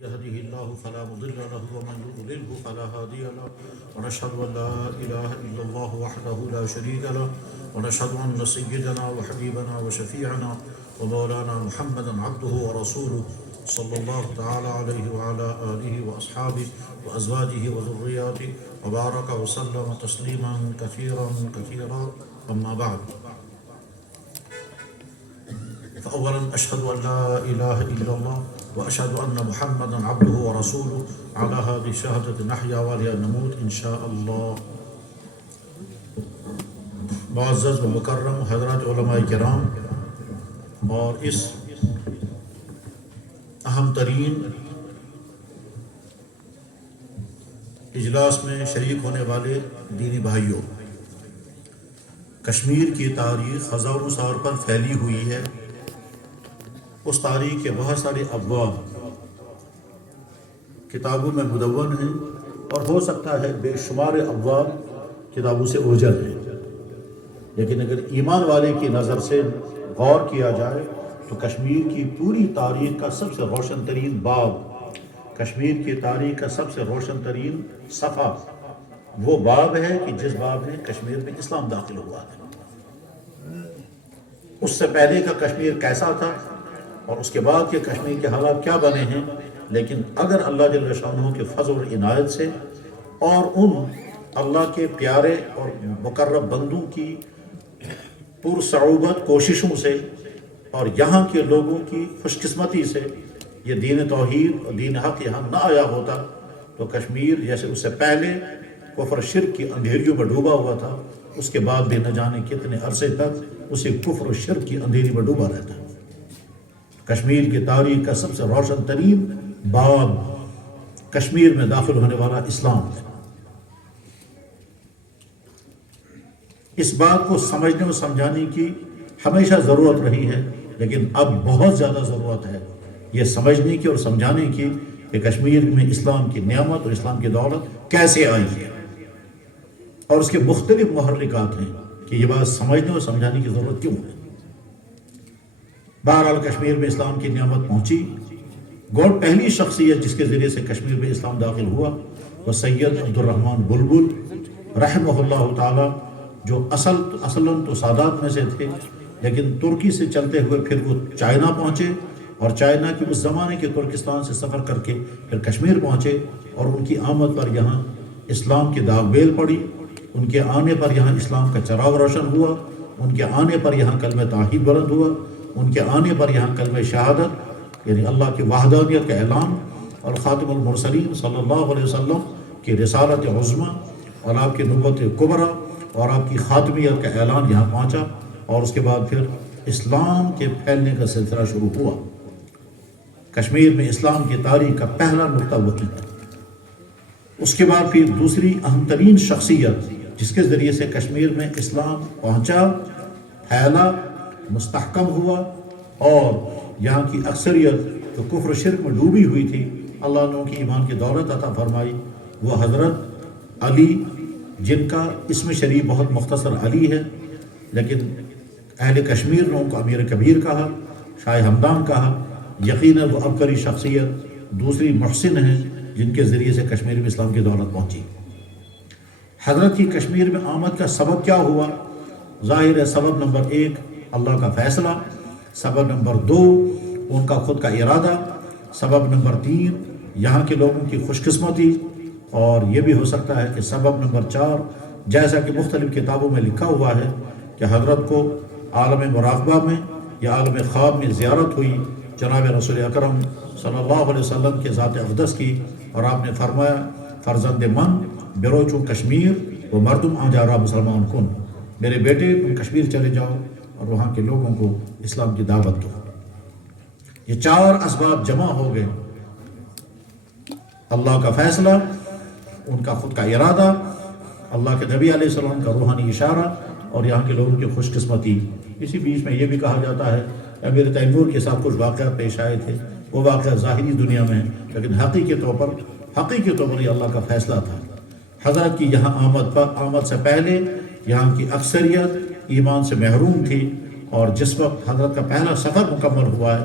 يهده الله فلا مضل له ومن يضلله فلا هادي له ونشهد أن لا إله إلا الله وحده لا شريك له ونشهد أن سيدنا وحبيبنا وشفيعنا ومولانا محمدا عبده ورسوله صلى الله تعالى عليه وعلى آله وأصحابه وأزواجه وذرياته وبارك وسلم تسليما كثيرا كثيرا أما بعد فأولا أشهد أن لا إله إلا الله وأشهد أن محمدا عبده ورسوله على هذه الشهادة نحيا وعليها نموت إن شاء الله. معزز و مکرم حضرات علماء کرام اور اس اہم ترین اجلاس میں شریک ہونے والے دینی بھائیوں، کشمیر کی تاریخ ہزاروں سال پر پھیلی ہوئی ہے. اس تاریخ کے بہت سارے ابواب کتابوں میں مدون ہیں اور ہو سکتا ہے بے شمار ابواب کتابوں سے اوجھل ہیں، لیکن اگر ایمان والے کی نظر سے غور کیا جائے تو کشمیر کی پوری تاریخ کا سب سے روشن ترین باب، کشمیر کی تاریخ کا سب سے روشن ترین صفحہ وہ باب ہے کہ جس باب میں کشمیر میں اسلام داخل ہوا ہے. اس سے پہلے کا کشمیر کیسا تھا اور اس کے بعد کے کشمیر کے حالات کیا بنے ہیں، لیکن اگر اللہ جل شانہ کے فضل و عنایت سے اور ان اللہ کے پیارے اور مقرب بندوں کی پرصعوبت کوششوں سے اور یہاں کے لوگوں کی خوش قسمتی سے یہ دین توحید اور دین حق یہاں نہ آیا ہوتا تو کشمیر جیسے اس سے پہلے کفر شرک کی اندھیریوں میں ڈوبا ہوا تھا، اس کے بعد بھی نہ جانے کتنے عرصے تک اسی کفر و شرک کی اندھیری میں ڈوبا رہتا ہے. کشمیر کی تاریخ کا سب سے روشن ترین باب کشمیر میں داخل ہونے والا اسلام ہے. اس بات کو سمجھنے اور سمجھانے کی ہمیشہ ضرورت رہی ہے، لیکن اب بہت زیادہ ضرورت ہے یہ سمجھنے کی اور سمجھانے کی کہ کشمیر میں اسلام کی نعمت اور اسلام کی دولت کیسے آئی ہے اور اس کے مختلف محرکات ہیں کہ یہ بات سمجھنے اور سمجھانے کی ضرورت کیوں ہے. بہرحال کشمیر میں اسلام کی نعمت پہنچی. گوڑ پہلی شخصیت جس کے ذریعے سے کشمیر میں اسلام داخل ہوا وہ سید عبد الرحمن بلبل رحمہ اللہ تعالی، جو اصلاً تو سادات میں سے تھے، لیکن ترکی سے چلتے ہوئے پھر وہ چائنا پہنچے اور چائنا کے اس زمانے کے ترکستان سے سفر کر کے پھر کشمیر پہنچے اور ان کی آمد پر یہاں اسلام کی داغ بیل پڑی. ان کے آنے پر یہاں اسلام کا چراغ روشن ہوا، ان کے آنے پر یہاں کلمہ توحید بلند ہوا، ان کے آنے پر یہاں کلمہ شہادت یعنی اللہ کی وحدانیت کا اعلان اور خاتم المرسلین صلی اللہ علیہ وسلم کی رسالت عظمیٰ اور آپ کی نبوت کبریٰ اور آپ کی خاتمیت کا اعلان یہاں پہنچا اور اس کے بعد پھر اسلام کے پھیلنے کا سلسلہ شروع ہوا. کشمیر میں اسلام کی تاریخ کا پہلا نقطہ وہی ہے. اس کے بعد پھر دوسری اہم ترین شخصیت جس کے ذریعے سے کشمیر میں اسلام پہنچا، پھیلا، مستحکم ہوا اور یہاں کی اکثریت جو کفر و شرک میں ڈوبی ہوئی تھی اللہ نے ان کی ایمان کی دولت عطا فرمائی، وہ حضرت علی، جن کا اسم شریف بہت مختصر علی ہے، لیکن اہل کشمیر نے ان کو امیر کبیر کہا، شاہ ہمدان کہا. یقیناً وہ عبقری شخصیت دوسری محسن ہیں جن کے ذریعے سے کشمیر میں اسلام کی دولت پہنچی. حضرت کی کشمیر میں آمد کا سبب کیا ہوا؟ ظاہر ہے سبب نمبر 1 اللہ کا فیصلہ، سبب نمبر 2 ان کا خود کا ارادہ، سبب نمبر 3 یہاں کے لوگوں کی خوش قسمتی، اور یہ بھی ہو سکتا ہے کہ سبب نمبر 4 جیسا کہ مختلف کتابوں میں لکھا ہوا ہے کہ حضرت کو عالم مراقبہ میں یا عالم خواب میں زیارت ہوئی جناب رسول اکرم صلی اللہ علیہ وسلم کے ذات اقدس کی، اور آپ نے فرمایا فرزند من بروچو کشمیر وہ مردم آجارا مسلمان کن، میرے بیٹے تم کشمیر چلے جاؤ اور وہاں کے لوگوں کو اسلام کی دعوت دو. یہ 4 اسباب جمع ہو گئے، اللہ کا فیصلہ، ان کا خود کا ارادہ، اللہ کے نبی علیہ السلام کا روحانی اشارہ اور یہاں کے لوگوں کی خوش قسمتی. اسی بیچ میں یہ بھی کہا جاتا ہے امیر تیمور کے ساتھ کچھ واقعات پیش آئے تھے، وہ واقعات ظاہری دنیا میں ہیں لیکن حقیقی طور پر یہ اللہ کا فیصلہ تھا. حضرت کی یہاں آمد سے پہلے یہاں کی اکثریت ایمان سے محروم تھی، اور جس وقت حضرت کا پہلا سفر مکمل ہوا ہے